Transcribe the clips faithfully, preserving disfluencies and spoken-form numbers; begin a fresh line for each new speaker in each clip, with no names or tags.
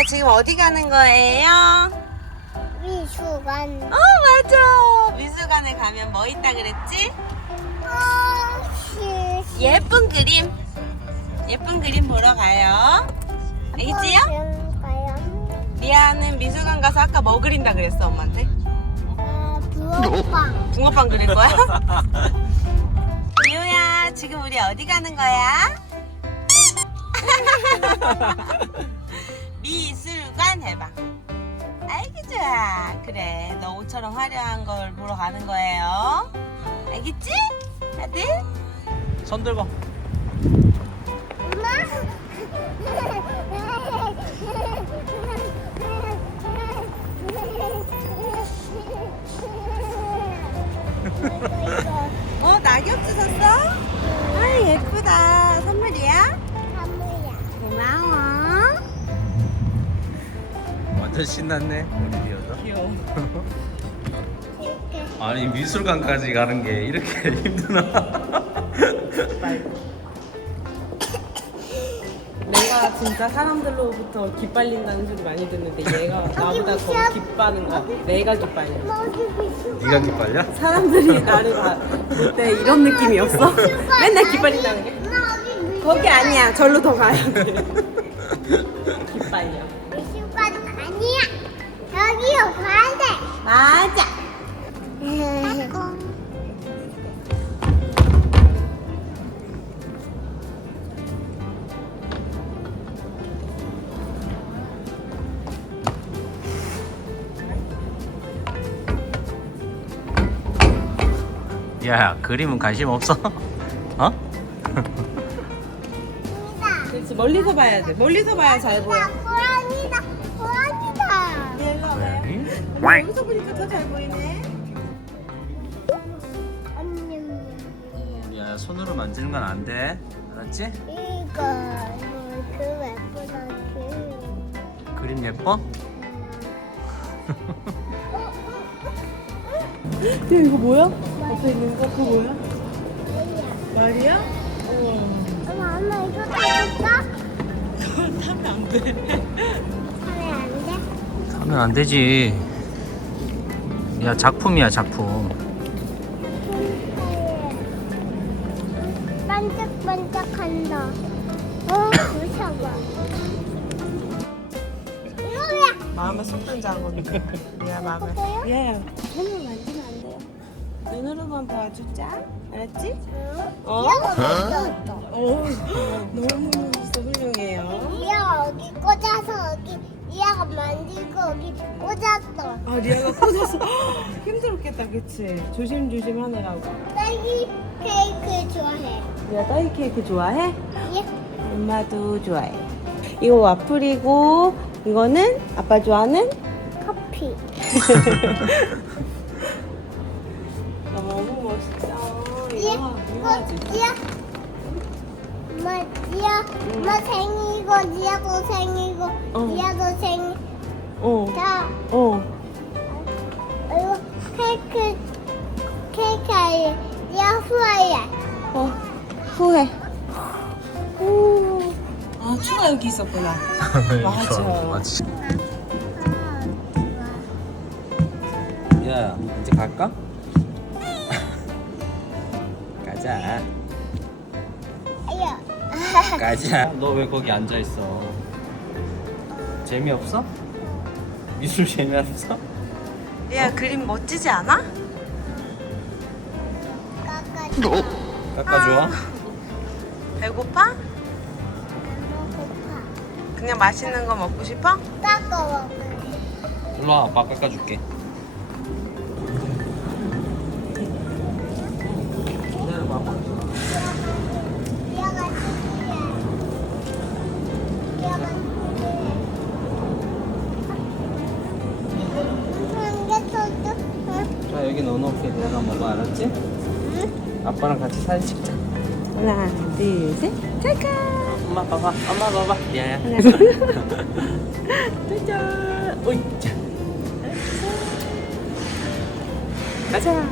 지금 어디 가는 거예요?
미술관.
어, 맞아. 미술관에 가면 뭐 있다 그랬지?
어, 시, 시.
예쁜 그림. 예쁜 그림 보러 가요. 알겠지요?
가요.
리아는 미술관 가서 아까 뭐 그린다 그랬어, 엄마한테?
아, 붕어빵.
붕어빵 그릴 거야? 리오야, 지금 우리 어디 가는 거야? 미술관 해봐. 알기 좋아. 그래, 너 옷처럼 화려한 걸 보러 가는 거예요. 알겠지? 아들?
손 들고.
엄마.
어, 낙엽 주셨어? 아, 예쁘다. 선물이야?
선물이야.
고마워.
완전 신났네 우리 리오도.
귀여워.
이렇게.
아니 미술관까지 가는 게 이렇게 힘드나?
내가 진짜 사람들로부터 기빨린다는 소리 많이 듣는데 얘가 나보다 더 기빠는 거 같아. 내가 기빨려.
네가 기빨려?
사람들이 나를 볼 때 이런 느낌이었어? 맨날 기빨린다는 게? 거기 아니야. 절로 더 가야 돼. 기빨려.
미술관 아니야. 여기로 가야 돼.
맞아.
야 그림은 관심 없어? 어?
그렇지. 멀리서 봐야 돼. 멀리서 봐야 잘 보여.
고라니다. 고라니다.
일로 와봐요.
고양이?
엄마 여기서 보니까 더 잘 보이네.
안녕.
야 손으로 만지는 건 안 돼. 알았지?
이거 그 예쁘다 그.
그림 예뻐?
야, 이거 뭐야? 앞에 있는 거 그거 뭐야? 말이야? 우와.
엄마 엄마 이거 타볼까?
타면 안 돼.
타면 안 돼?
하면 안 되지. 야 작품이야 작품.
반짝반짝한다. 어 무서워. 이거야.
마음에 쏙 든지 않거든. 리아 마음에.
어때요?
예. 눈으로 만지면 안 돼요. 눈으로만 봐주자. 알았지? 어?
이거 꽂았어.
오, 너무 진짜 훌륭해요.
이거 여기 꽂아서 여기 이아가 만들고 여기 꽂았어.
아, 리아가 꽂아서 힘들었겠다, 그치? 조심조심 하느라고.
딸기 케이크 좋아해.
리아 딸기 케이크 좋아해?
예?
엄마도 좋아해. 이거 와플이고, 이거는 아빠 좋아하는?
커피.
너무 멋있다.
예?
이거,
이거
이거
이아. 엄마 이아 엄마 생이고 이아도 생이고
어.
이아도 생.
어,
자
어.
이거 케이크 케이크 아예 이아 후아야.
어, 후회. 오. 아, 추가 여기 있었구나. 맞아.
맞지. 야 이제 갈까? 가자.
아야.
가자. 너 왜 거기 앉아 있어? 재미없어? 미술 재미없어?
리아 그림 멋지지 않아?
까까지.
깎아줘.
배고파?
배고파.
그냥 맛있는 거 먹고 싶어?
따가워.
일로 와, 아빠 깎아줄게. 기다려봐.
이아가 이아가 삼겹살도 응?
자 여기 넣어놓을게. 내가 먹어 알았지?
응?
아빠랑 같이 사진 찍자.
하나, 둘, 셋, 찰칵!
엄마 봐봐. 엄마 봐봐. 야야.
짜잔! 오이, 자. 가자!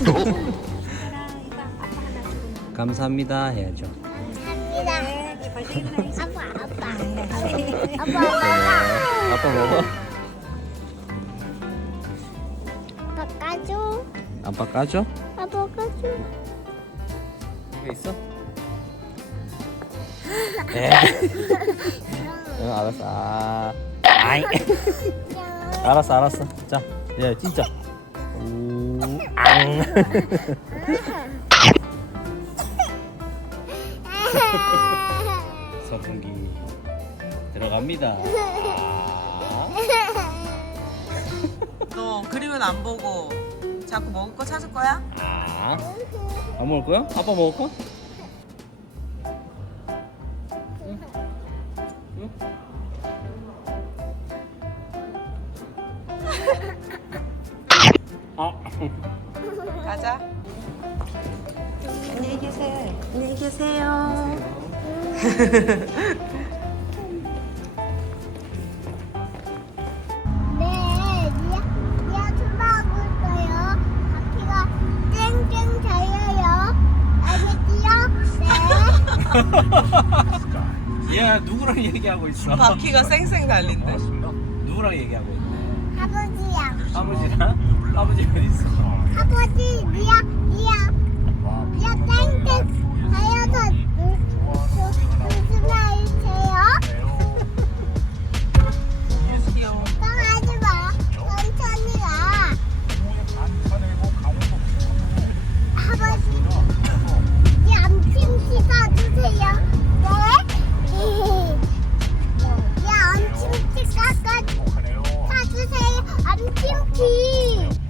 감사합니다 해야죠.
감사합니다. 아빠 아빠 아빠 아빠
아빠 먹어.
아빠 까줘
아빠 까줘?
아빠 까줘
이거 있어? 에. 응, 알았어. 아. 아이. 알았어, 알았어. 자, 야, 진짜. 오, 앙. 선풍기 들어갑니다. 아.
너 그림은 안 보고 자꾸 먹을 거 찾을 거야?
아. 안 먹을 거야? 아빠 먹을 거? 응? 응? 아.
가자. 안녕히 계세요. 안녕히 계세요.
네, 리아, 리아 출발하고 있어요. 바퀴가 쨍쨍 달려요. 알겠지요? 네.
얘 누구랑 얘기하고 있어?
바퀴가 쌩쌩 달린대.
누구랑 얘기하고 있네?
아버지야.
아버지랑? 아버지 어디 있어?
아버지, 리아, 리아. 리아 땡땡 달려서, 음, 저,